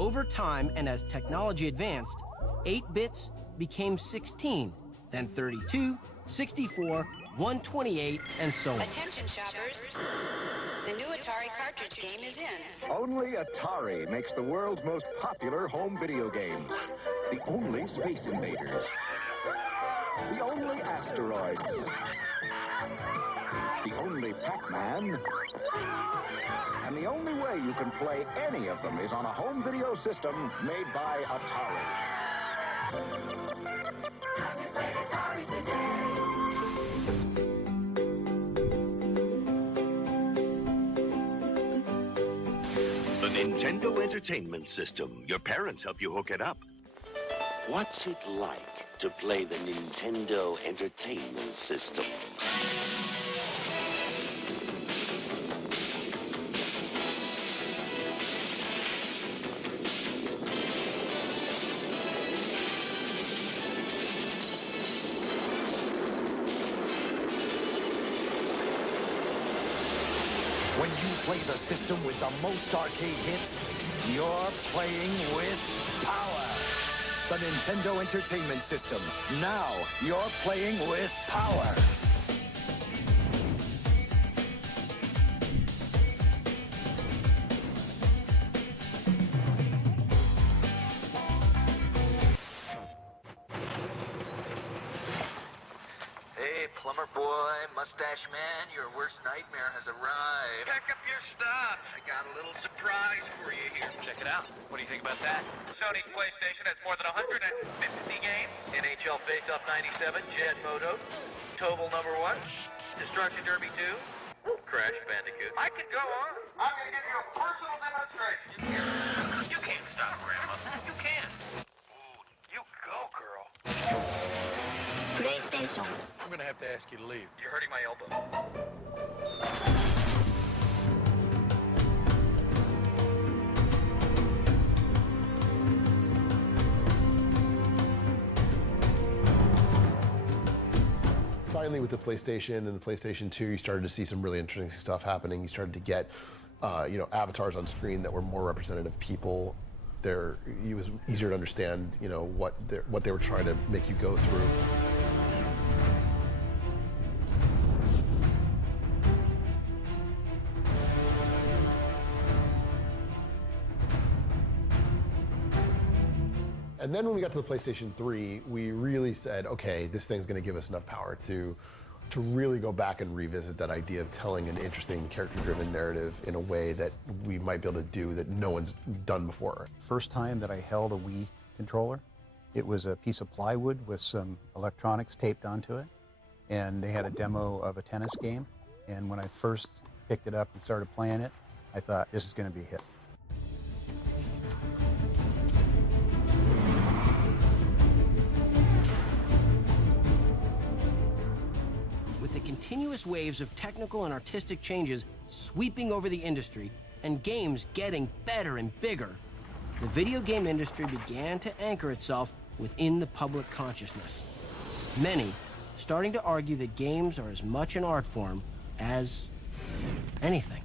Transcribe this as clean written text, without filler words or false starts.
Over time, and as technology advanced, 8 bits became 16, then 32, 64, 128, and so on. Attention shoppers, the new Atari cartridge game is in. Only Atari makes the world's most popular home video games. The only Space Invaders. The only Asteroids. The only Pac-Man. And the only way you can play any of them is on a home video system made by Atari. The Nintendo Entertainment System. Your parents help you hook it up. What's it like to play the Nintendo Entertainment System? When you play the system with the most arcade hits, you're playing with power. The Nintendo Entertainment System. Now you're playing with power. Hey, plumber boy, mustache man, your worst nightmare has arrived. Pack up your stuff. I got a little surprise for you here. Check it out. What do you think about that? Sony's PlayStation has more than 150 games. NHL Face-Off 97, Jet Moto, Tobal #1, Destruction Derby 2, Crash Bandicoot. I could go on. I'm going to give you a personal demonstration. You can't stop, Grandma. You can't. Ooh, you go, girl. PlayStation. I'm going to have to ask you to leave. You're hurting my elbow. Finally, with the PlayStation and the PlayStation 2, you started to see some really interesting stuff happening. You started to get, avatars on screen that were more representative people. It was easier to understand, what they were trying to make you go through. And then when we got to the PlayStation 3, we really said, okay, this thing's going to give us enough power to really go back and revisit that idea of telling an interesting character-driven narrative in a way that we might be able to do that no one's done before. First time that I held a Wii controller, it was a piece of plywood with some electronics taped onto it, and they had a demo of a tennis game. And when I first picked it up and started playing it, I thought, this is going to be a hit. With the continuous waves of technical and artistic changes sweeping over the industry and games getting better and bigger, the video game industry began to anchor itself within the public consciousness. Many starting to argue that games are as much an art form as anything.